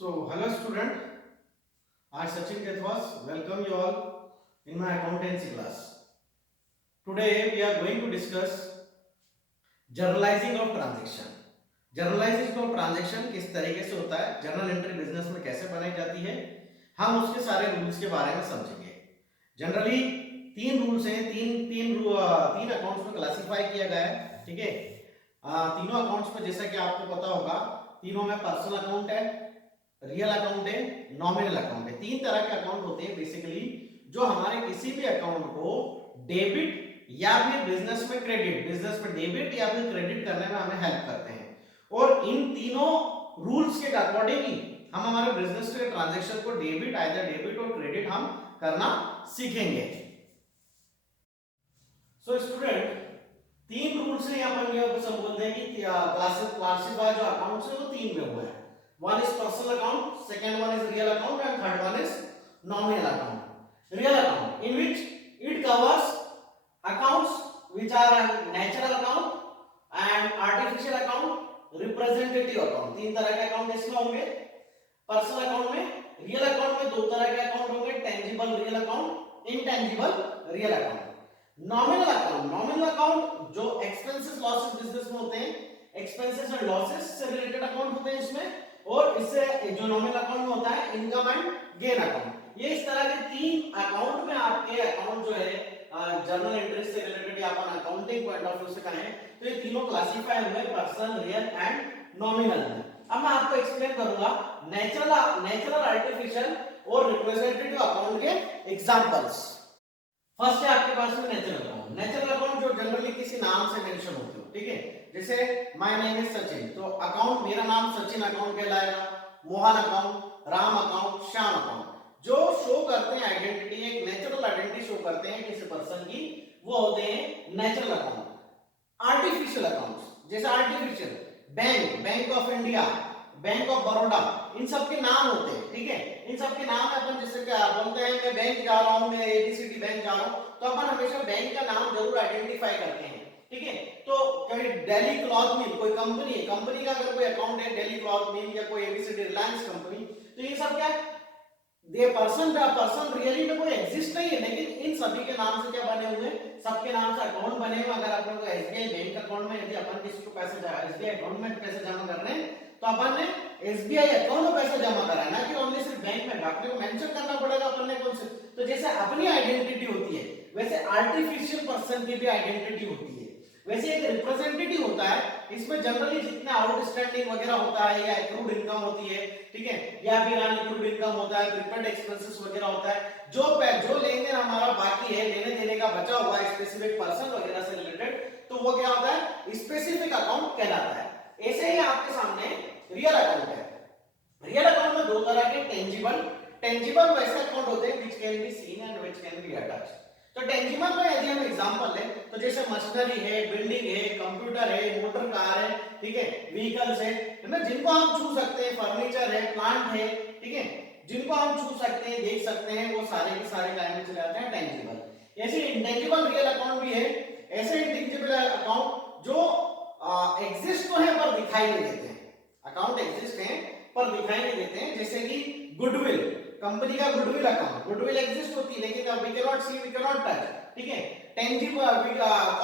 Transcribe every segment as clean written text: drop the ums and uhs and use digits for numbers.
So, hello student, I Sachin Kethwas welcome you all in my accountancy class. Today we are going to discuss journalising of transaction. Journalisation of transaction किस तरीके से होता है, journal entry business में कैसे बनाई जाती है, हम उसके सारे रूल्स के बारे में समझेंगे. जनरली तीन रूल्स हैं, तीन अकाउंट्स में क्लासिफाई किया गया है. ठीक है, तीनों अकाउंट्स में जैसा कि आपको पता होगा, तीनों में पर्सनल अकाउंट है, रियल अकाउंट है, नॉमिनल अकाउंट है. तीन तरह के अकाउंट होते हैं बेसिकली, जो हमारे किसी भी अकाउंट को डेबिट या फिर बिजनेस में क्रेडिट, बिजनेस में डेबिट या फिर क्रेडिट करने में हमें हेल्प करते हैं. और इन तीनों रूल्स के अकॉर्डिंग ही हम हमारे बिजनेस के ट्रांजैक्शन को डेबिट, आइदर डेबिट और क्रेडिट हम करना सीखेंगे. सो स्टूडेंट, तीन रूल्स हैं यहाँ पर संबंध है कि क्लासिफाई जो अकाउंट्स है वो तीन में हुआ है. One is personal account, second one is real account and third one is nominal account. Real account in which it covers accounts which are natural account and artificial account, representative account. तीन तरह के account इसमें होंगे. Personal account में, real account में दो तरह के अकाउंट होंगे, tangible real account, intangible real account. Nominal account जो एक्सपेंसेस लॉसेस बिजनेस में होते हैं, एक्सपेंसेस एंड लॉसेस से रिलेटेड अकाउंट होते हैं इसमें. और इससे जो नॉमिनल अकाउंट में होता है इनकम एंड गेन अकाउंट. ये इस तरह के तीन अकाउंट में आपके अकाउंट जो है जर्नल एंट्री से रिलेटेड या अपन अकाउंटिंग पॉइंट ऑफ व्यू से कहें तो ये तीनों क्लासिफाई हुए पर्सनल, रियल एंड नॉमिनल में. अब मैं आपको एक्सप्लेन करूंगा नेचुरल, आर्टिफिशियल और रिप्रेजेंटेटिव अकाउंट के एग्जांपल्स. फर्स्ट है आपके पास में नेचुरल अकाउंट. नेचुरल अकाउंट जो जनरली किसी नाम से मेंशन होते हो. ठीक है, जैसे माय नेम इज सचिन, तो अकाउंट मेरा नाम सचिन अकाउंट कहलाएगा. Mohan account, Ram account, Shyam account जो शो करते हैं आइडेंटिटी, एक नेचुरल आइडेंटिटी शो करते हैं किसी पर्सन की, वो होते हैं नेचुरल अकाउंट. आर्टिफिशियल अकाउंट्स जैसे artificial bank of India, bank of Baroda, इन सब के नाम होते हैं. ठीक है, इन सब के नाम अपन जैसे क्या बोलते हैं, मैं बैंक जा रहा हूं, मैं एबीसीडी बैंक जा रहा हूं, तो अपन हमेशा बैंक का नाम जरूर आइडेंटिफाई करते हैं. ठीक है, तो कोई दिल्ली क्लॉथ मिल, कोई कंपनी है, कंपनी का अगर कोई अकाउंट है दिल्ली क्लॉथ मिल या कोई एबीसीडी रिलायंस कंपनी, तो ये सब क्या ये पर्सन रियली में कोई एग्जिस्ट नहीं है, लेकिन इन सभी के नाम से क्या बने हुए हैं, सबके नाम से अकाउंट बने हुए. अगर अपन को एसबीआई बैंक अकाउंट में यदि अपन किसी को पैसे एसबीआई अकाउंट में पैसे जमा कर रहे हैं, तो अपन ने एसबीआई अकाउंट में पैसे जमा करा है, ना कि ओनली सिर्फ बैंक में. बाकी को मेंशन करना पड़ेगा अपन ने कौन से. तो जैसे अपनी आइडेंटिटी होती है, वैसे आर्टिफिशियल पर्सन की भी आइडेंटिटी होती है. वैसे एक रिप्रेजेंटेटिव होता है, इसमें जनरली जितना आउटस्टैंडिंग वगैरह होता है या एक्रूड इनकम होती है, ठीक है, या फिर अनएक्रूड इनकम होता है, प्रीपेड एक्सपेंसेस वगैरह होता है, जो लेन देन हमारा बाकी है, लेने देने का बचा हुआ है स्पेसिफिक पर्सन वगैरह से रिलेटेड, तो वो क्या होता है, स्पेसिफिक अकाउंट कहलाता है. ऐसे ही आपके सामने रियल अकाउंट है. रियल अकाउंट में दो तरह के टेंजिबल वैसे अकाउंट होते हैं which can be seen and which can be attached. तो टेंजिबल में यदि हम एग्जांपल लें तो जैसे मशीनरी है, बिल्डिंग है, कंप्यूटर है, मोटर कार है, ठीक है, व्हीकल्स है ना, जिनको हम छू सकते हैं, फर्नीचर है, प्लांट है, ठीक है, जिनको हम छू सकते हैं, देख सकते हैं, वो सारे के सारे लाइन में चले जाते हैं टेंजिबल. ऐसे इंटेंजिबल रियल अकाउंट भी है. ऐसे इंटेंजिबल अकाउंट जो एग्जिस्ट तो है पर दिखाई नहीं देते हैं. अकाउंट एग्जिस्ट है पर दिखाई नहीं देते हैं, जैसे कि गुडविल, कंपनी का गुडविल अकाउंट, गुडविल एग्जिस्ट होती है लेकिन we can not see, we can not touch. ठीक है, टेंजिबल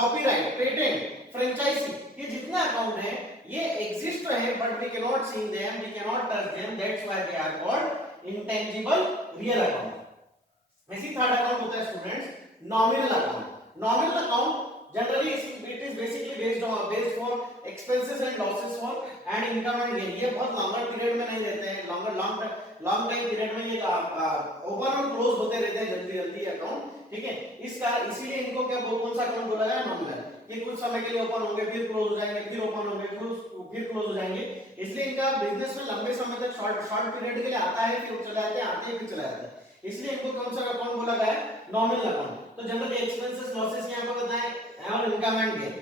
कॉपीराइट, पेटेंट, फ्रेंचाइजी, ये जितना अकाउंट है ये एग्जिस्ट तो है but we can not see them, we can not touch them, that's why they are called intangible real account. इसी third account होता है students nominal account. Nominal account generally it is basically based for expenses and losses for and income and gain. ये बहुत लंबा period में नहीं रहते हैं, लॉन्ग टाइम पीरियड में ये ओपन और क्लोज होते रहते हैं जल्दी अकाउंट. ठीक है, इसीलिए इनको क्या कौन सा अकाउंट बोला गया, नॉमिनल. ये कुछ समय के लिए ओपन होंगे, फिर क्लोज हो जाएंगे, फिर ओपन होंगे, फिर क्लोज हो जाएंगे. इसलिए इनका बिजनेस में लंबे समय तक शॉर्ट पीरियड के लिए आता है, फिर चला जाते हैं, आते हैं, फिर चला जाता है. इसलिए इनको कौन सा अकाउंट बोला गया है, नॉमिनल अकाउंट. तो जनरली एक्सपेंसेस लॉसेस यहां पर बताएं और इनकम एंड गेन.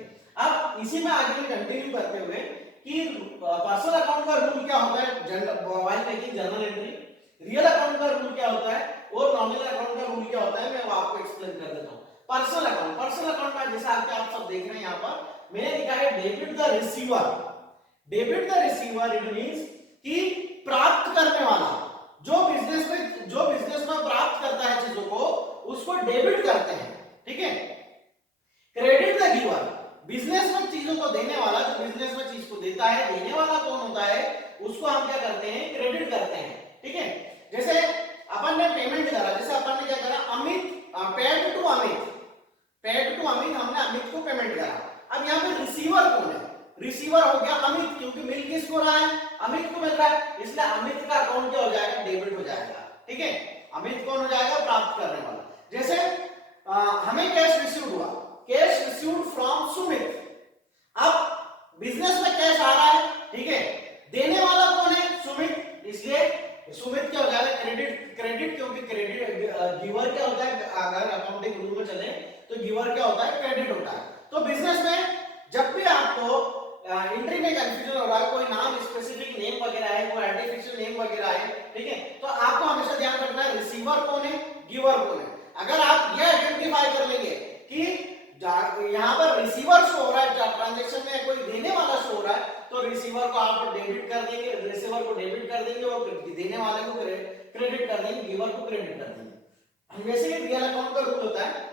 अब इसी में आगे कंटिन्यू करते हुए कि पर्सनल अकाउंट का रूल क्या होता है while making journal entry, real account का रूल क्या होता है और नॉमिनल अकाउंट का रूल क्या होता है, मैं वो आपको एक्सप्लेन कर देता हूं. पर्सनल अकाउंट में जैसे आप सब देख रहे हैं यहां पर मैंने लिखा है debit the receiver. It means कि प्राप्त करने उसको हम क्या करते हैं, क्रेडिट करते हैं। ठीक है, जैसे अपन ने पेमेंट करा, जैसे अपन ने क्या करा, Amit paid to Amit, paid to Amit, हमने अमित को पेमेंट करा। अब यहाँ पे रिसीवर कौन है, रिसीवर हो गया अमित, क्योंकि मिल किसको रहा है, अमित को मिल रहा है, इसलिए अमित का अकाउंट क्या हो जाएगा, डेबिट हो जाएगा। ठीक है, अमित कौन हो जाएगा, प्राप्त करने वाला। जैसे हमें कैश रिसीव हुआ, कैश रिसीव्ड फ्रॉम सुमित, अब बिजनेस में कैश आ रहा है, ठीक है, देने वाला कौन है, सुमित, इसलिए सुमित क्या हो जाएगा, क्रेडिट, क्रेडिट, क्योंकि क्रेडिट गिवर क्या होता है, अगर अकाउंटिंग रूल में चले तो गिवर क्या होता है, क्रेडिट होता है। तो बिजनेस में जब भी आपको एंट्री में कंफ्यूजन हो रहा है, कोई नाम स्पेसिफिक नेम वगैरह है, कोई आर्टिफिशियल नेम वगैरह है, ठीक है, तो आपको हमेशा ध्यान रखना है रिसीवर कौन है, गिवर कौन है। अगर आप ये आइडेंटिफाई कर लेंगे कि यहाँ पर रिसीवर शो हो रहा है, ट्रांजैक्शन में कोई देने वाला शो हो रहा है, तो रिसीवर को आप डेबिट कर देंगे, रिसीवर को डेबिट कर देंगे और देने वाले को क्रेडिट कर देंगे, गिवर को क्रेडिट कर देंगे। वैसे ही रियल अकाउंट का रूल होता है,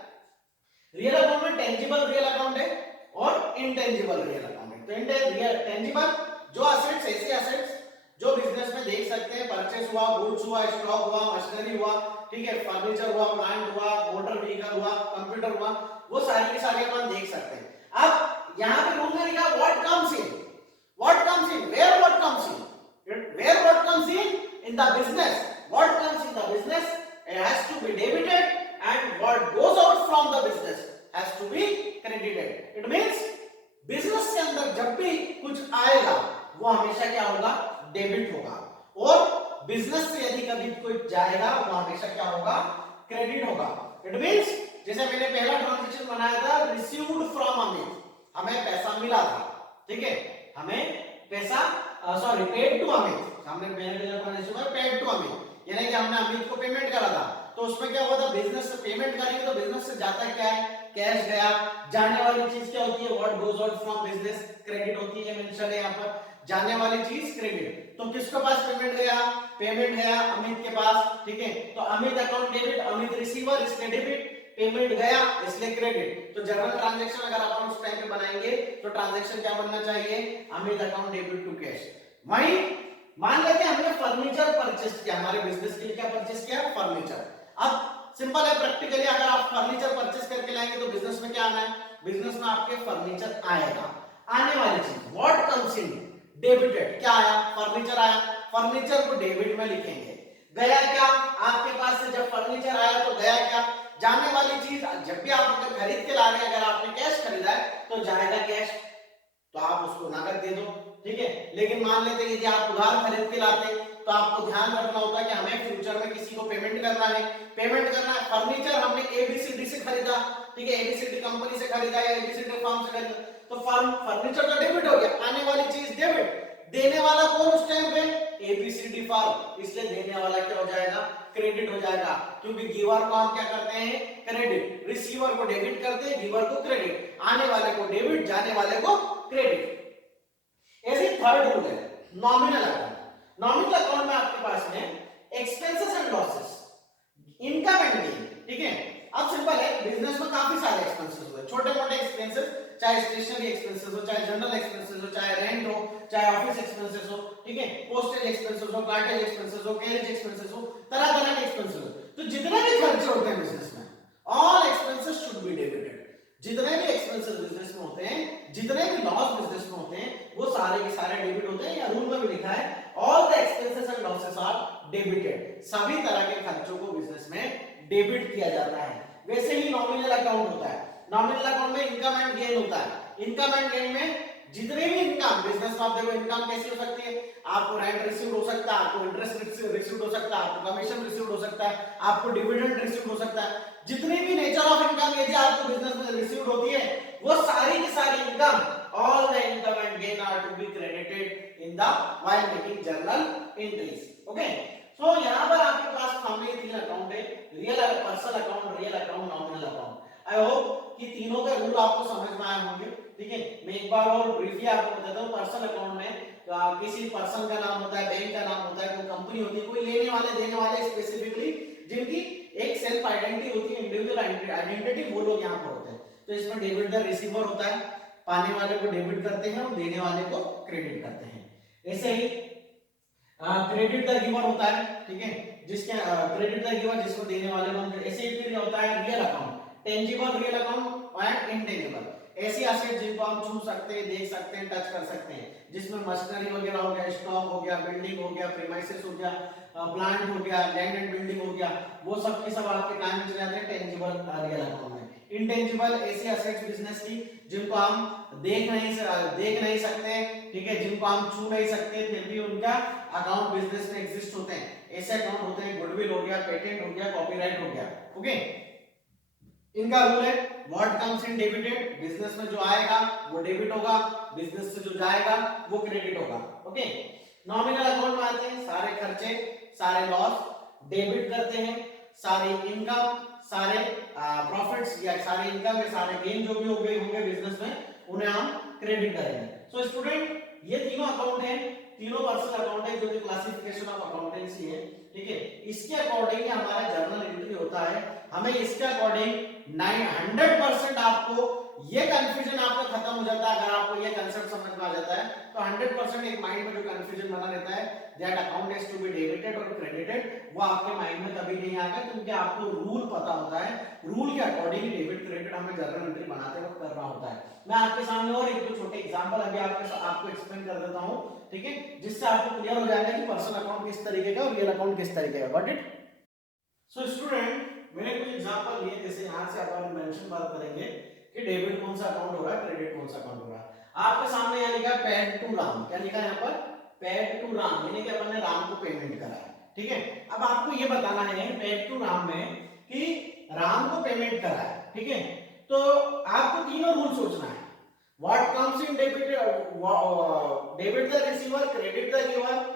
रियल अकाउंट में टेंजिबल रियल अकाउंट है और इनटेंजिबल रियल अकाउंट है। तो टेंजिबल जो असेट्स, ऐसे असेट्स जो बिजनेस में देख सकते हैं, परचेस हुआ, गुड्स हुआ, स्टॉक हुआ, मशीनरी हुआ, ठीक है, फर्नीचर हुआ, प्लांट हुआ, मोटर व्हीकल हुआ, कंप्यूटर हुआ, वो सारी की सारी अपन देख सकते हैं। अब यहाँ पे रूल में लिखा what comes in, what comes in, where what comes in, where what comes in the business, what comes in the business has to be debited and what goes out from the business has to be credited. It means business के अंदर जब भी कुछ आएगा वो हमेशा क्या होगा, डेबिट होगा, और बिजनेस से यदि कभी कोई जाएगा वो हमेशा क्या होगा, क्रेडिट होगा। इट मींस जैसे मैंने पहला ट्रांजैक्शन बनाया था, रिसीव्ड फ्रॉम अमित, हमें पैसा मिला था, ठीक है, हमें पैसा सॉरी पेड टू अमित, हमने पहले ट्रांजैक्शन में पेड टू अमित, यानी कि हमने अमित को पेमेंट करा था, तो उसमें क्या हुआ था, बिजनेस से पेमेंट करेंगे तो बिजनेस से जाता क्या है, कैश गया, जाने वाली चीज क्या होती है, what goes out from business, credit होती है, मेंशन है यहाँ पर, जाने वाली चीज क्रेडिट। तो किसके पास पेमेंट गया, पेमेंट गया अमित के पास, ठीक है, तो Amit account debit, Amit receiver इसलिए डेबिट, पेमेंट गया इसलिए क्रेडिट। तो जनरल ट्रांजैक्शन अगर आप उस टाइम पे बनाएंगे तो ट्रांजैक्शन क्या बनना चाहिए, Amit account debit to cash. वहीं मान लेते हैं हमने फर्नीचर परचेस किया, हमारे बिजनेस के लिए क्या परचेस किया, फर्नीचर। अब सिंपल है, प्रैक्टिकली अगर आप फर्नीचर परचेस करके लाएंगे तो बिजनेस में क्या आना है, बिजनेस में आपके फर्नीचर आएगा, आने वाली चीज व्हाट कम्स इन डेबिटेड, क्या आया, फर्नीचर आया, फर्नीचर को डेबिट में लिखेंगे। गया क्या, आपके पास से जब फर्नीचर आया तो गया क्या, जाने वाली चीज, जब भी आप अगर खरीद के ला रहे हैं, अगर आपने कैश खरीदा है तो जाएगा कैश, तो आप उसको नकद दे दो, ठीक है। लेकिन मान लेते हैं कि आप उधार खरीद के लाते तो आपको ध्यान रखना होता है कि हमें फ्यूचर में किसी को पेमेंट करना है, पेमेंट करना है, फर्नीचर हमने एबीसीडी से खरीदा, ठीक है, एबीसीडी कंपनी से खरीदा है, एबीसीडी फर्म से खरीदा, तो फर्नीचर का डेबिट हो गया, आने वाली चीज डेबिट, देने वाला कौन उस टाइम पे, एबीसीडी फर्म, इसलिए देने वाला क्या हो जाएगा, क्रेडिट हो जाएगा, क्योंकि गिवर को हम क्या करते हैं, क्रेडिट, रिसीवर को डेबिट करते हैं, गिवर को क्रेडिट, आने वाले को डेबिट, जाने वाले को क्रेडिट। ऐसे थर्ड रूल है नॉमिनल अकाउंट। नॉमिनल अकाउंट में आपके पास में expenses and losses, income and gain, ठीक है। अब सिंपल है, बिजनेस में काफी सारे एक्सपेंसेस होते हैं, छोटे मोटे एक्सपेंसेस, चाहे स्टेशनरी एक्सपेंसेस हो, चाहे जनरल एक्सपेंसेस हो, चाहे रेंट हो, चाहे ऑफिस एक्सपेंसेस हो, ठीक है, पोस्टेज एक्सपेंसेस हो, कार्टेज एक्सपेंसेस हो, कैरेज एक्सपेंसेस हो, तरह तरह के एक्सपेंसेस हो। तो जितने भी खर्चे होते हैं बिजनेस में, all expenses should be debited, जितने भी एक्सपेंसेस बिजनेस में होते हैं, जितने भी लॉस बिजनेस में होते हैं, वो सारे के सारे डेबिट होते हैं, या रूल में भी लिखा है all the expenses and losses are debited, सभी तरह के खर्चों को बिजनेस में डेबिट किया जाता है। वैसे ही नॉमिनल अकाउंट होता है, नॉमिनल अकाउंट में इनकम एंड गेन होता है, इनकम एंड गेन में जितने भी इनकम बिजनेस में, आप देखो इनकम कैसी हो सकती है, आपको रेंट रिसीव हो सकता है, आपको इंटरेस्ट रिसीव हो सकता है, आपको कमीशन रिसीव हो सकता है, आपको डिविडेंड रिसीव हो सकता है, जितनी भी नेचर ऑफ इनकम यदि आपको बिजनेस में रिसीव होती है, वो सारी की सारी income, all the income and gain are to be credited in the while making journal entries, okay. So यहाँ पर आपके पास सामने तीन अकाउंट है, real personal account, real account, nominal account. I hope कि तीनों के रूल आपको समझ में आए होंगे, ठीक है। मैं एक बार और ब्रीफली आपको बताता हूँ। पर्सनल अकाउंट में किसी पर्सन का नाम होता है, बैंक का नाम होता है, कोई कंपनी होती है, कोई लेने वाले देने वाले, स्पेसिफिकली जिनकी एक सेल्फ आइडेंटिटी होती है, इंडिविजुअल आइडेंटिटी, वो लोग यहाँ पर होते हैं। तो इसमें डेबिट द रिसीवर होता है, पाने वाले को डेबिट करते हैं और देने वाले को क्रेडिट करते हैं। ऐसे ही क्रेडिट द गिवर होता है, ठीक है, जिसके क्रेडिट द गिवर जिसको देने वाले बनते। ऐसे ही फिर होता है real account, tangible real account and intangible, ऐसी एसेट जिनको हम छू सकते हैं, देख सकते हैं, टच कर सकते हैं, जिसमें मशीनरी वगैरह हो गया, स्टॉक हो गया, बिल्डिंग हो गया, प्रीमाइसेस हो गया, प्लांट हो गया, लैंड एंड बिल्डिंग हो गया, वो सब के सब आपके काम में चले जाते हैं टेंजिबल रियल अकाउंट में। इनटेंजिबल ऐसी एसेट्स बिजनेस की जिनको हम देख नहीं सकते, ठीक है, जिनको हम छू नहीं सकते, फिर भी उनका अकाउंट बिजनेस में एग्जिस्ट होते हैं। ऐसे अकाउंट होते हैं, गुडविल हो गया, पेटेंट हो गया, कॉपीराइट हो गया। ओके, इनका रूल है what comes in debited, business में जो आएगा वो डेबिट होगा, बिजनेस से जो जाएगा वो क्रेडिट होगा। ओके, नॉमिनल अकाउंट में आते हैं सारे खर्चे, सारे लॉस, डेबिट करते हैं सारे इनकम, सारे प्रॉफिट्स या सारे इनकम या सारे गेन जो भी होंगे बिजनेस में, उन्हें हम क्रेडिट करेंगे। सो स्टूडेंट, ये तीनों अकाउंट है, तीनों पर्सनल अकाउंट है जो कि क्लासिफिकेशन ऑफ अकाउंटेंसी है, ठीक है। इसके अकॉर्डिंग हमारा जर्नल एंट्री होता है, हमें इसके अकॉर्डिंग 100% आपको ये कंफ्यूजन आपका खत्म हो जाता है। अगर आपको ये कांसेप्ट समझ में आ जाता है तो 100% एक माइंड में जो कंफ्यूजन बना रहता है that account has to be debited और क्रेडिटेड, वो आपके माइंड में कभी नहीं आएगा, क्योंकि आपको रूल पता होता है, रूल के अकॉर्डिंग डेबिट क्रेडिट हमें जर्नल एंट्री बनाते वक्त करना होता है। मैं आपके सामने और एक दो छोटे एग्जांपल अभी आपको एक्सप्लेन कर देता हूं, ठीक है, जिससे आपको क्लियर हो जाएगा कि पर्सनल अकाउंट किस तरीके का और रियल अकाउंट किस तरीके का। Got it? सो स्टूडेंट, मैंने कुछ एग्जांपल लिए, जैसे यहां से अपन मेंशन बात करेंगे कि डेबिट कौन सा अकाउंट हो रहा है, क्रेडिट कौन सा अकाउंट हो रहा है। आपके सामने यहां लिखा है पेड टू राम, क्या लिखा है यहां पर? पेड टू राम, यानी कि अपन ने राम को पेमेंट करा है, ठीक है। अब आपको ये बताना है पेड टू राम में कि राम को पेमेंट करा है, ठीक है, तो आपको तीनों रूल सोचना है। What comes in debit, debit the receiver, credit the giver,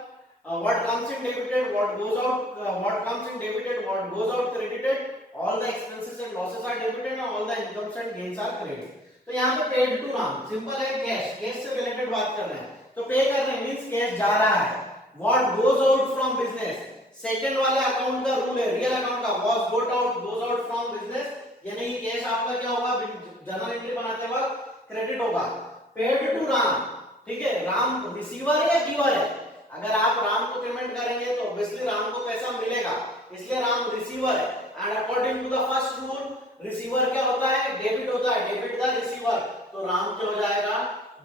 what comes in debited, what goes out, what comes in debited, what goes out credited, all the expenses and losses are debited and all the incomes and gains are credited। तो यहाँ पे paid to Ram simple है, cash, cash से related बात कर रहे हैं, तो पे कर रहे हैं मींस कैश जा रहा है। what goes out from business, second वाले अकाउंट का रूल है, रियल अकाउंट का, was goes out from business, यानी कि कैश आपका क्या होगा, जर्नल एंट्री बनाते वक्त क्रेडिट होगा। पेड टू राम, ठीक है, राम रिसीवर है या गिवर है? अगर आप राम को पेमेंट करेंगे तो ऑब्वियसली राम को पैसा मिलेगा, इसलिए राम रिसीवर है। And according to the first rule receiver क्या होता है, डेबिट होता है, डेबिट द रिसीवर, तो राम क्या हो जाएगा,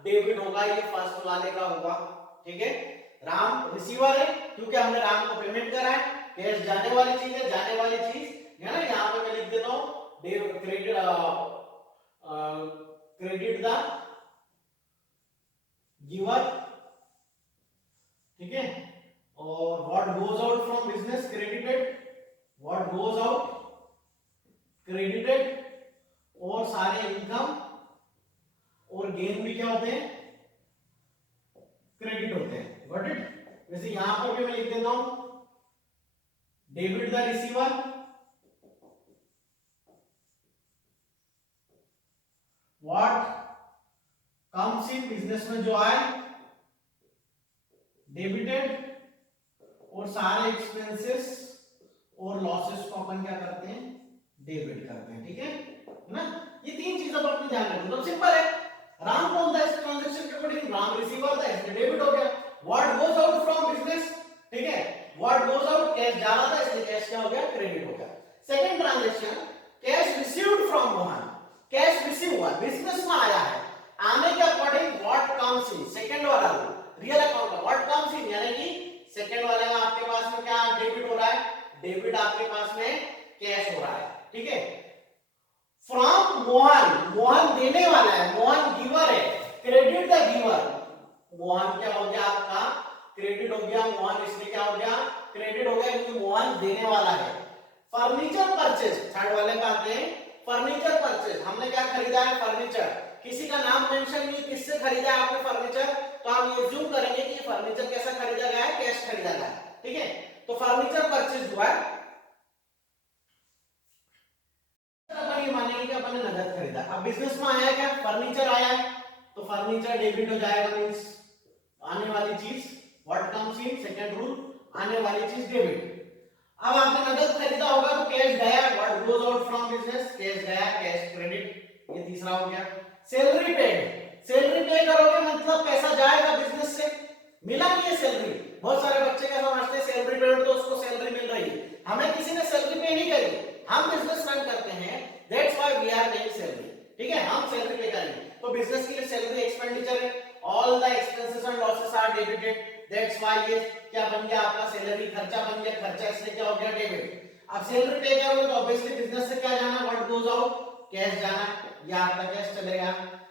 डेबिट होगा, ये फर्स्ट वाले का होगा, ठीक है। राम रिसीवर है क्योंकि हमने राम को पेमेंट करा है, कैश जाने वाली चीज है, जाने वाली चीज है ना, यहाँ पे मैं लिख देता हूँ क्रेडिट द गिवर, ठीक है, और what goes out from business credited, what goes out credited, और सारे इनकम और गेन भी क्या होते हैं, क्रेडिट होते हैं। Got it? वैसे यहां पर भी मैं लिख देता हूं debit the receiver, what comes in business में जो आए डेबिटेड, और सारे एक्सपेंसेस और लॉसेस को अपन क्या करते हैं, डेबिट करते हैं, ठीक है ना। ये तीन चीजें पर अपने ध्यान रखना, तो सिंपल है, राम कौन था इस ट्रांजैक्शन के अकॉर्डिंग, राम रिसीवर था, इसलिए डेबिट हो गया। What goes out from business, ठीक है, व्हाट गोज आउट, कैश जा रहा था इसलिए कैश क्या हो गया, क्रेडिट हो गया। Second transaction, cash received from Mohan, cash receive हुआ, बिजनेस में आया है, आने के according what comes in, second वाला रियल अकाउंट का व्हाट कम्स इन, यानी कि सेकंड वाले में आपके पास में क्या डेबिट हो रहा है, डेबिट आपके पास में कैश हो रहा है, ठीक है। फ्रॉम मोहन, मोहन देने वाला है, मोहन गिवर है, क्रेडिट द गिवर, मोहन क्या हो गया आपका, क्रेडिट हो गया, मोहन इसलिए क्या हो गया, क्रेडिट हो गया क्योंकि मोहन देने वाला है। फर्नीचर परचेज, थर्ड वाले पे आते हैं, फर्नीचर परचेज, हमने क्या खरीदा है, फर्नीचर, किसी का नाम मेंशन नहीं, किससे खरीदा है आपने फर्नीचर, तो हम ये अज्यूम करेंगे कि फर्नीचर कैसा खरीदा गया है, कैश खरीदा गया है, ठीक है। तो फर्नीचर परचेज हुआ है, अपन ये मानेंगे कि अपन ने नगद खरीदा। अब बिजनेस में आया क्या, फर्नीचर आया है, तो फर्नीचर डेबिट हो जाएगा, मींस आने वाली चीज, what comes in, second rule, आने वाली चीज डेबिट। अब आपने नगद खरीदा होगा तो कैश गया, what goes out from business, cash गया, कैश क्रेडिट, ये तीसरा हो गया। सैलरी पेड, सैलरी पे करोगे मतलब पैसा जाएगा बिजनेस से, मिला नहीं है सैलरी, बहुत सारे बच्चे का क्या बन गया आपका सैलरी, खर्चा बन गया, खर्चा इसलिए क्या हो गया डेबिट। अब सैलरी पे करोगे तो ऑब्वियसली बिजनेस से क्या जाना, व्हाट गोज आउट, कैश जाना, या आपका कैश चलेगा।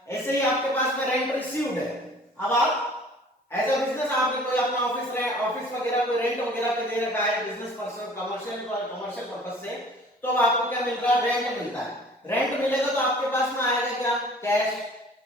ऐसे ही आपके पास में रेंट रिसीव्ड है, अब आप एज अ बिजनेस आपने कोई अपना ऑफिस वगैरह कोई रेंट वगैरह पे दे रखा है बिजनेस पर्सन कमर्शियल पर्पस से, तो अब आपको क्या मिल रहा है, रेंट मिलता है। रेंट मिलेगा तो आपके पास में आएगा क्या, कैश,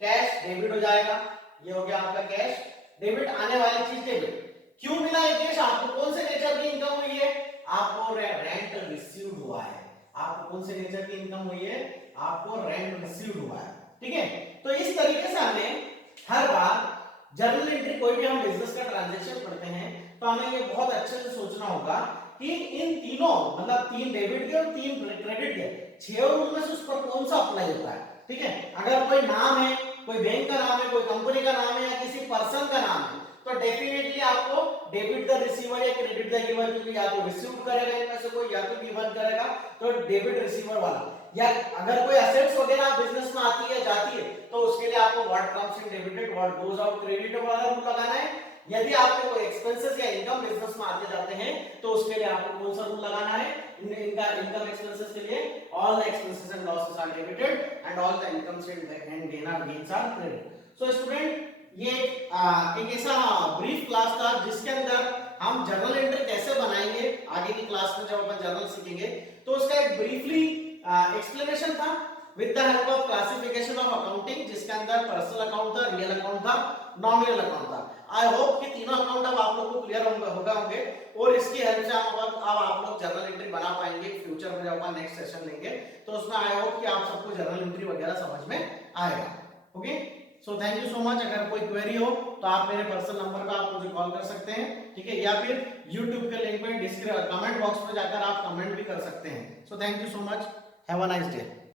कैश डेबिट हो जाएगा, ये हो गया आपका कैश डेबिट, आने वाली चीज डेबिट। क्यों मिला ये कैश, आपको कौन से नेचर की इनकम हुई है, आपको रेंट रिसीव्ड हुआ है। आपको कौन से नेचर की इनकम हुई है, आपको रेंट रिसीव्ड हुआ है, ठीक है। तो इस तरीके से हमें हर बार जर्नल एंट्री कोई भी हम बिजनेस का ट्रांजैक्शन पढ़ते हैं तो हमें ये बहुत अच्छे से सोचना होगा कि इन तीनों मतलब तीन डेबिट के और तीन क्रेडिट के 6 रूल में से उस पर कौन सा अप्लाई होता है, ठीक है। अगर कोई नाम है, कोई बैंक का नाम है, कोई कंपनी का नाम है या किसी पर्सन का नाम है, तो डेफिनेटली आपको डेबिट द रिसीवर या क्रेडिट द गिवर, क्योंकि या तो रिसीव करेगा इनमें से कोई या तो गिवन करेगा, तो डेबिट रिसीवर वाला। या अगर कोई असेट्स वगैरह बिजनेस में आती है जाती है तो उसके लिए आपको what comes in debited what goes out credited वाला रूल लगाना है। यदि आपके कोई एक्सपेंसेस या इनकम बिजनेस में आते जाते हैं तो उसके लिए आपको कौन सा रूल लगाना है, इनका इनकम एक्सपेंसेस के लिए all the expenses and losses are debited and all the incomes and gains are credited. So student ये एक ऐसा ब्रीफ क्लास था जिसके अंदर हम जर्नल एंट्री कैसे बनाएंगे, आगे की क्लास में जब अपन जर्नल सीखेंगे तो उसका एक ब्रीफली एक्सप्लेनेशन था with the help of classification of accounting, जिसके अंदर पर्सनल अकाउंट था, रियल अकाउंट था, नॉमिनल अकाउंट था। आई होप कि तीनों अकाउंट अब आप लोगों को क्लियर होंगे और इसकी हेल्प से अब आप लोग जर्नल एंट्री बना पाएंगे फ्यूचर में जब अपन नेक्स्ट सेशन लेंगे तो उसमें आई होप कि आप सबको जर्नल एंट्री वगैरह समझ में आएगा। Okay, so thank you so much. अगर कोई क्वेरी हो तो आप मेरे पर्सनल नंबर पे आप मुझे कॉल कर सकते हैं, ठीक है, या फिर YouTube के लिंक पे कमेंट बॉक्स में जाकर आप कमेंट भी कर सकते हैं। So thank you so much, have a nice day.